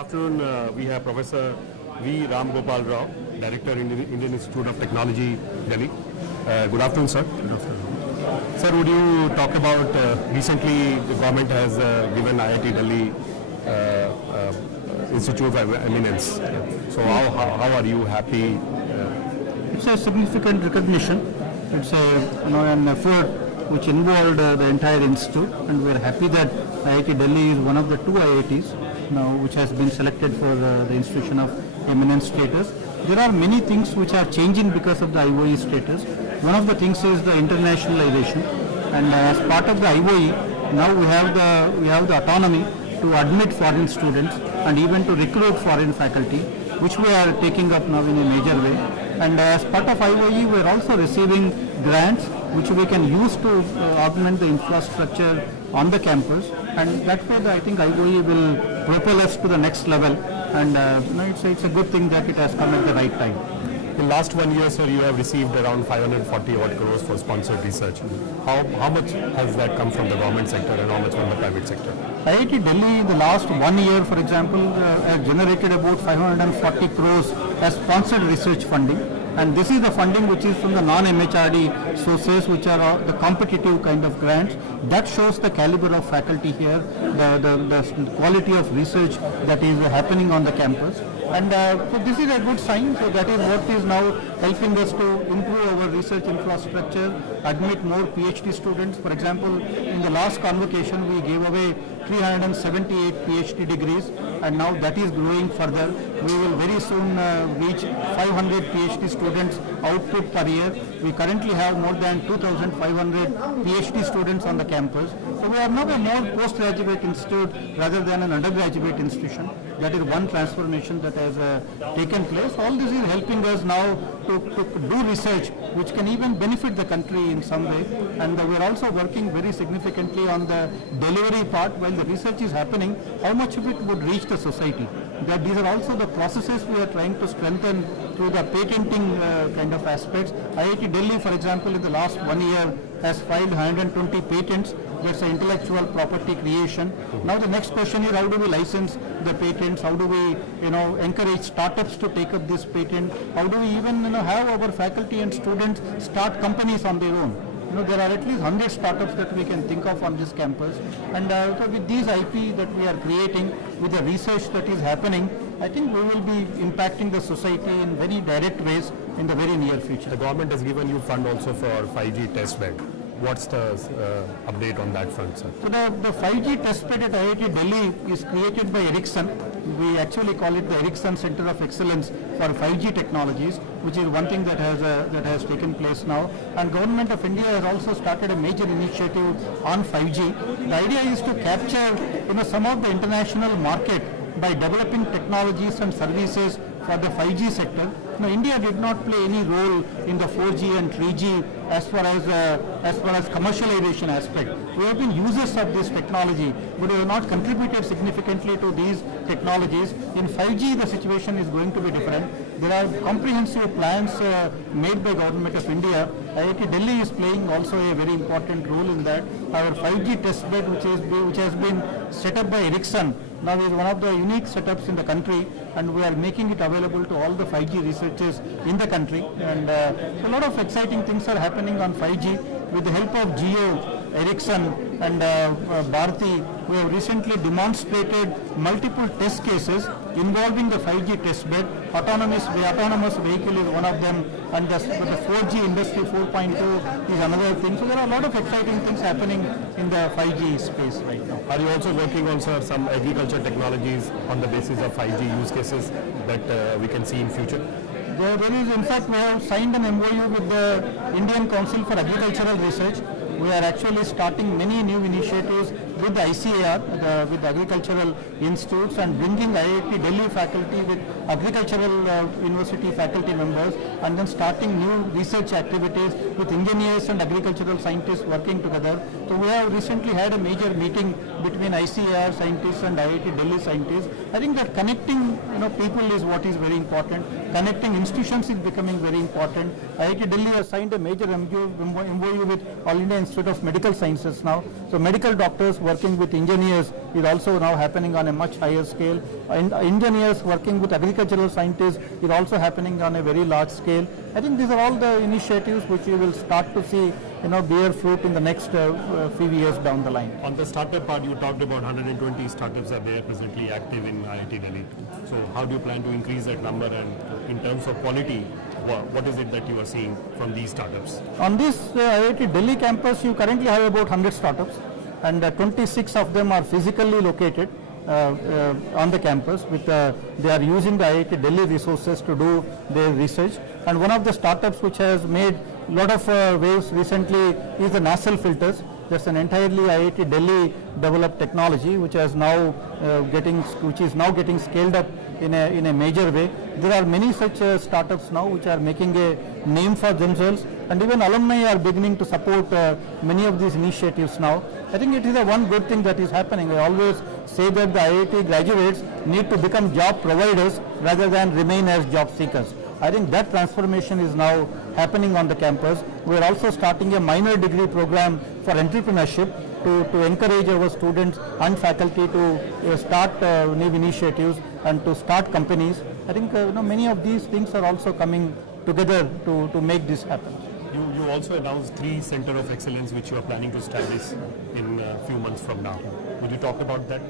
afternoon. We have Professor V. RAMGOPAL RAO, Director in the Indian Institute of Technology, Delhi. Good afternoon, sir. Good afternoon. Sir, would you talk about recently the government has given IIT Delhi Institute of Eminence. So how are you happy? It's a significant recognition. It's an effort which involved the entire institute, and we're happy that IIT Delhi is one of the two IITs now which has been selected for the institution of eminence status. There are many things which are changing because of the IOE status. One of the things is the internationalization, and as part of the IOE, now we have the autonomy to admit foreign students and even to recruit foreign faculty, which we are taking up now in a major way. And as part of IOE, we are also receiving grants which we can use to augment the infrastructure on the campus, and that way I think IOE will propel us to the next level, and it's a good thing that it has come at the right time. In last 1 year, sir, you have received around 540 odd crores for sponsored research. How much has that come from the government sector and how much from the private sector? IIT Delhi in the last 1 year, for example, has generated about 540 crores as sponsored research funding. And this is the funding which is from the non-MHRD sources, which are the competitive kind of grants. That shows the caliber of faculty here, the quality of research that is happening on the campus. And so this is a good sign. So that is what is now helping us to improve our research infrastructure, admit more PhD students. For example, in the last convocation, we gave away 378 PhD degrees, and now that is growing further. We will very soon reach 500 PhD students output per year. We currently have more than 2,500 PhD students on the campus. So we are now a more postgraduate institute rather than an undergraduate institution. That is one transformation that has taken place. All this is helping us now to do research which can even benefit the country in some way. And we are also working very significantly on the delivery part. While the research is happening, how much of it would reach the society? That these are also the processes we are trying to strengthen through the patenting kind of aspects. IIT Delhi, for example, in the last 1 year has filed 120 patents. That's an intellectual property creation. Now the next question is, how do we license the patents? How do we encourage startups to take up this patent? How do we even have our faculty and students start companies on their own? There are at least 100 startups that we can think of on this campus, and so with these IP that we are creating, with the research that is happening, I think we will be impacting the society in very direct ways in the very near future. The government has given you fund also for 5G test bed. What's the update on that front, sir? So the 5G test bed at IIT Delhi is created by Ericsson. We actually call it the Ericsson Center of Excellence for 5G technologies, which is one thing that has taken place now. And Government of India has also started a major initiative on 5G. The idea is to capture some of the international market by developing technologies and services for the 5G sector. India did not play any role in the 4G and 3G as far as commercialization aspect. We have been users of this technology, but we have not contributed significantly to these technologies. In 5G, the situation is going to be different. There are comprehensive plans made by Government of India. IIT Delhi is playing also a very important role in that. Our 5G test bed, which has been set up by Ericsson, now is one of the unique setups in the country, and we are making it available to all the 5G researchers in the country. And so a lot of exciting things are happening on 5G with the help of Jio, Ericsson and Bharti. We have recently demonstrated multiple test cases involving the 5G test bed. Autonomous vehicle is one of them, and the 4G Industry 4.2 is another thing. So there are a lot of exciting things happening in the 5G space right now. Are you also working on, sir, some agriculture technologies on the basis of 5G use cases that we can see in future? There is, in fact, we have signed an MOU with the Indian Council for Agricultural Research. We are actually starting many new initiatives with the ICAR, with the agricultural institutes, and bringing IIT Delhi faculty with agricultural university faculty members, and then starting new research activities with engineers and agricultural scientists working together. So we have recently had a major meeting between ICAR scientists and IIT Delhi scientists. I think that connecting people is what is very important. Connecting institutions is becoming very important. IIT Delhi has signed a major MOU with All India Institute of Medical Sciences now. So medical doctors working with engineers is also now happening on a much higher scale. And engineers working with agricultural scientists is also happening on a very large scale. I think these are all the initiatives which you will start to see, bear fruit in the next few years down the line. On the startup part, you talked about 120 startups are there presently active in IIT Delhi. So how do you plan to increase that number, and in terms of quality, what is it that you are seeing from these startups? On this IIT Delhi campus, you currently have about 100 startups, and 26 of them are physically located on the campus. They are using the IIT Delhi resources to do their research. And one of the startups which has made a lot of waves recently is the nasal filters. That's an entirely IIT Delhi developed technology which is now getting scaled up in a major way. There are many such startups now which are making a name for themselves, and even alumni are beginning to support many of these initiatives now. I think it is a one good thing that is happening. I always say that the IIT graduates need to become job providers rather than remain as job seekers. I think that transformation is now happening on the campus. We are also starting a minor degree program for entrepreneurship to encourage our students and faculty to start new initiatives and to start companies. I think many of these things are also coming together to make this happen. You also announced 3 Center of Excellence which you are planning to establish in a few months from now. Would you talk about that?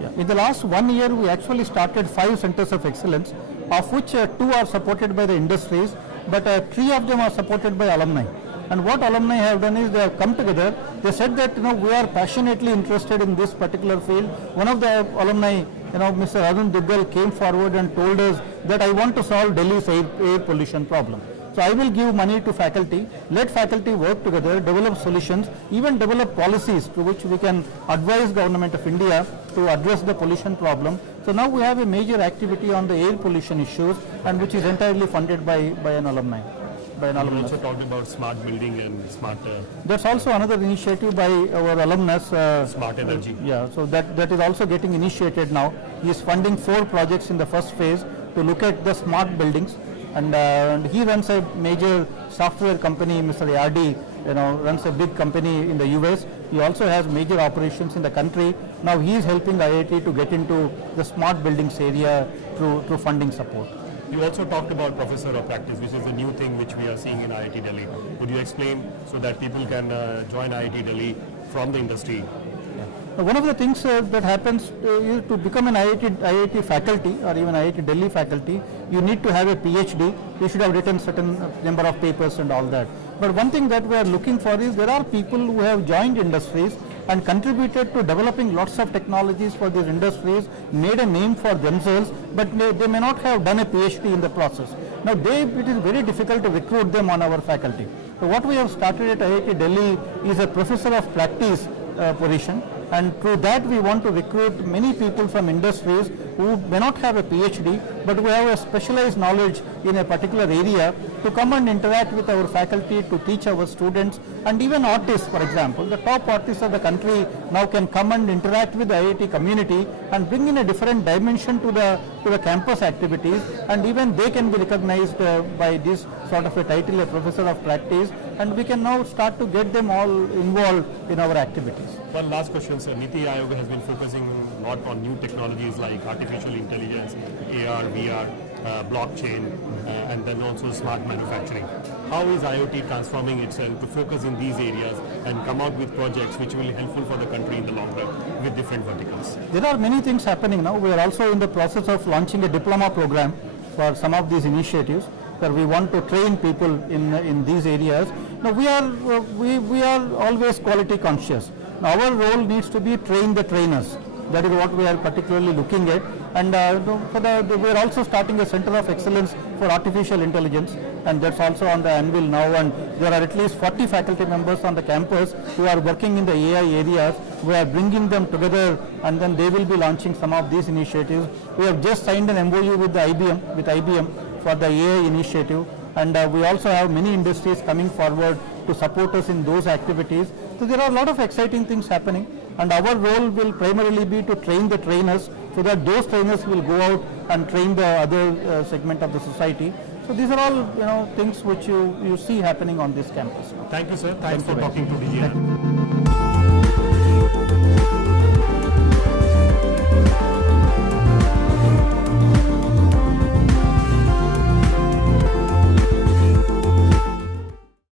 Yeah. In the last 1 year, we actually started 5 Centers of Excellence, of which 2 are supported by the industries, but 3 of them are supported by alumni. And what alumni have done is they have come together. They said that we are passionately interested in this particular field. One of the alumni, Mr. Arun Duggal, came forward and told us that I want to solve Delhi's air pollution problem. So I will give money to faculty, let faculty work together, develop solutions, even develop policies to which we can advise Government of India to address the pollution problem. So now we have a major activity on the air pollution issues, and which is entirely funded by an alumni. You also talked about smart building and smart... That's also another initiative by our alumnus. Smart energy. Yeah, so that is also getting initiated now. He is funding 4 projects in the first phase to look at the smart buildings. And he runs a major software company, Mr. Yardi, runs a big company in the US. He also has major operations in the country. Now he is helping IIT to get into the smart buildings area through funding support. You also talked about Professor of Practice, which is a new thing which we are seeing in IIT Delhi. Would you explain so that people can join IIT Delhi from the industry? One of the things that happens is to become an IIT faculty or even IIT Delhi faculty, you need to have a PhD. You should have written certain number of papers and all that. But one thing that we are looking for is there are people who have joined industries and contributed to developing lots of technologies for these industries, made a name for themselves, but they may not have done a PhD in the process. Now it is very difficult to recruit them on our faculty. So what we have started at IIT Delhi is a Professor of Practice position, and through that we want to recruit many people from industries who may not have a PhD but who have a specialized knowledge in a particular area to come and interact with our faculty, to teach our students, and even artists, for example. The top artists of the country now can come and interact with the IIT community and bring in a different dimension to the campus activities, and even they can be recognized by this sort of a title, a Professor of Practice, and we can now start to get them all involved in our activities. One last question, sir. Niti Aayog has been focusing a lot on new technologies like artificial intelligence, AR, VR, blockchain, and then also smart manufacturing. How is IoT transforming itself to focus in these areas and come out with projects which will be helpful for the country in the long run with different verticals? There are many things happening now. We are also in the process of launching a diploma program for some of these initiatives, where we want to train people in these areas. Now we are always quality conscious. Now our role needs to be train the trainers. That is what we are particularly looking at. And we are also starting a Center of Excellence for Artificial Intelligence, and that's also on the anvil now. And there are at least 40 faculty members on the campus who are working in the AI areas. We are bringing them together, and then they will be launching some of these initiatives. We have just signed an MOU with IBM for the AI initiative, and we also have many industries coming forward to support us in those activities. So there are a lot of exciting things happening, and our role will primarily be to train the trainers so that those trainers will go out and train the other segment of the society. So these are all things which you see happening on this campus. Thank you, sir. Thanks for talking to DGN.